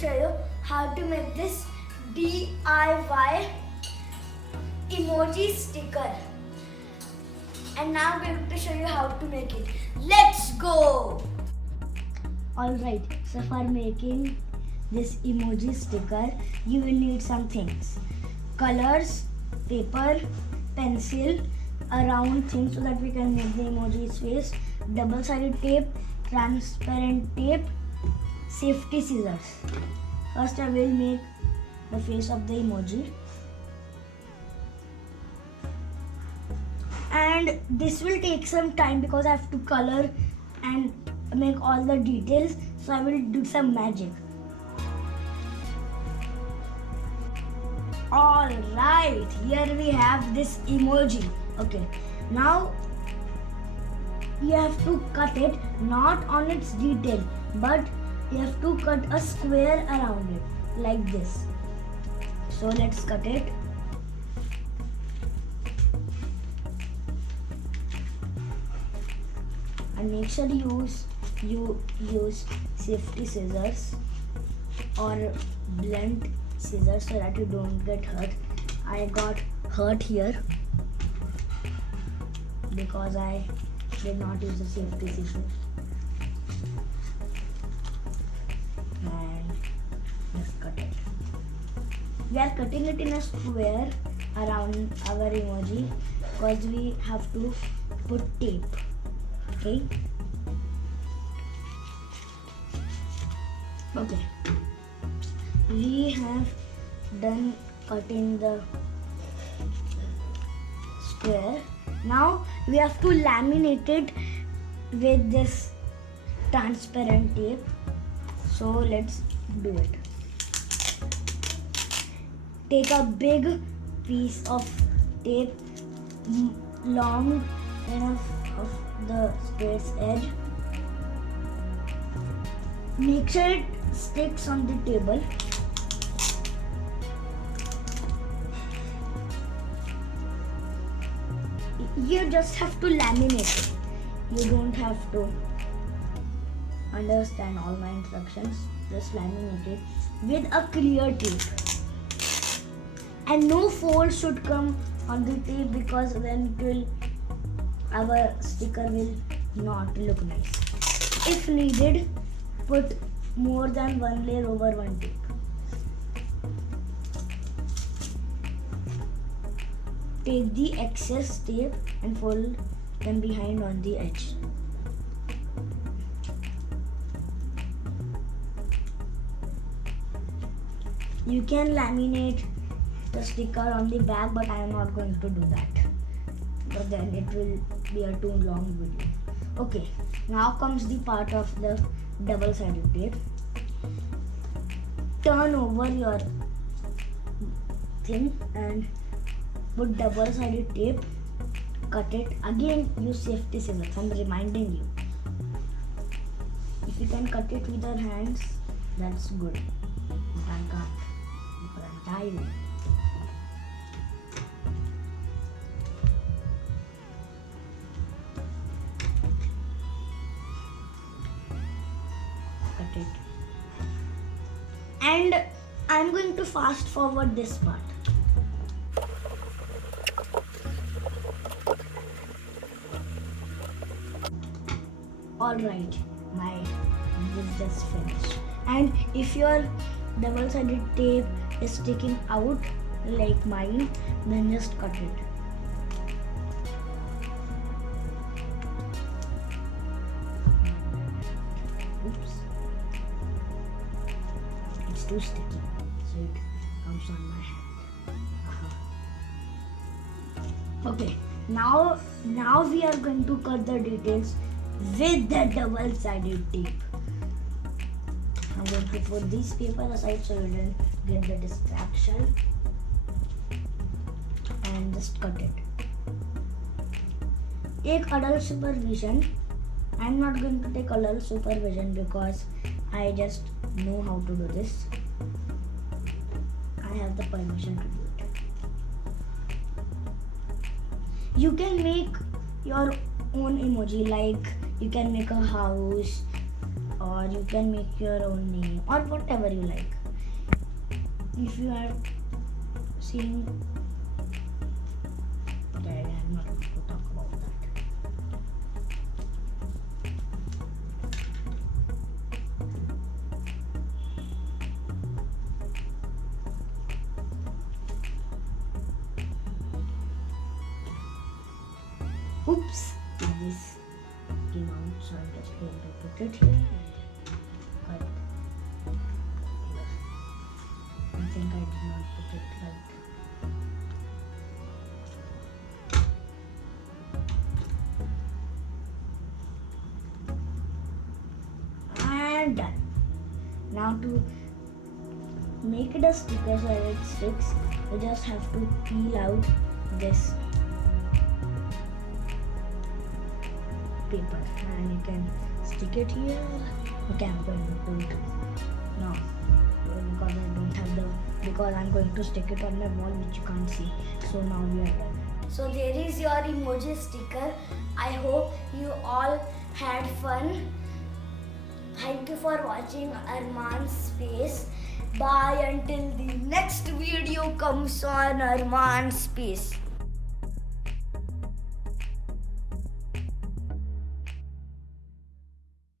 show you how to make this DIY emoji sticker. And now I'm going to show you how to make it. Let's go! Alright, so for making this emoji sticker, you will need some things. Colors, paper, pencil, a round thing so that we can make the emoji's face, double-sided tape, transparent tape, safety scissors. First I will make the face of the emoji. And this will take some time because I have to color and make all the details, so I will do some magic. Alright, here we have this emoji. Okay, now you have to cut it not on its detail, but you have to cut a square around it like this. So let's cut it. And make sure you use safety scissors or blunt scissors so that you don't get hurt. I got hurt here because I did not use the safety scissors. And just cut it. We are cutting it in a square around our emoji because we have to put tape. Okay. Okay. We have done cutting the square. Now we have to laminate it with this transparent tape. So let's do it. Take a big piece of tape, long enough of the square's edge. Make sure it sticks on the table. You just have to laminate it. You don't have to understand all my instructions. Just laminate it with a clear tape. And no folds should come on the tape because then it will, our sticker will not look nice. If needed, put more than one layer over one tape. Take the excess tape and fold them behind on the edge. You can laminate the sticker on the back, but I am not going to do that. But then it will be a too long video. Okay, now comes the part of the double-sided tape. Turn over your thing and put double-sided tape. Cut it. Again, use safety scissors. I'm reminding you. If you can cut it with your hands, that's good. But I can't because I'm tired. Cut it. And I'm going to fast forward this part. Alright, my this just finished. And if your double-sided tape is sticking out like mine, then just cut it. Oops. It's too sticky, so it comes on my hand. Okay, now we are going to cut the details with the double-sided tape. I'm going to put this paper aside so you don't get the distraction and just cut it. Take adult supervision. I'm not going to take adult supervision because I just know how to do this. I have the permission to do it. You can make your own emoji, like you can make a house or you can make your own name or whatever you like. If you are seeing, okay, I'm not going to talk about that. Oops, this came out, so I'm just going to put it here. But I think I did not put it right. And done. Now to make it a sticker so it sticks, you just have to peel out this paper and you can stick it here. Okay, I'm going to do it now because I don't have because I'm going to stick it on my wall which you can't see. So now we are done. So there is your emoji sticker. I hope you all had fun. Thank you for watching Arman's Space. Bye until the next video comes on Arman's Space.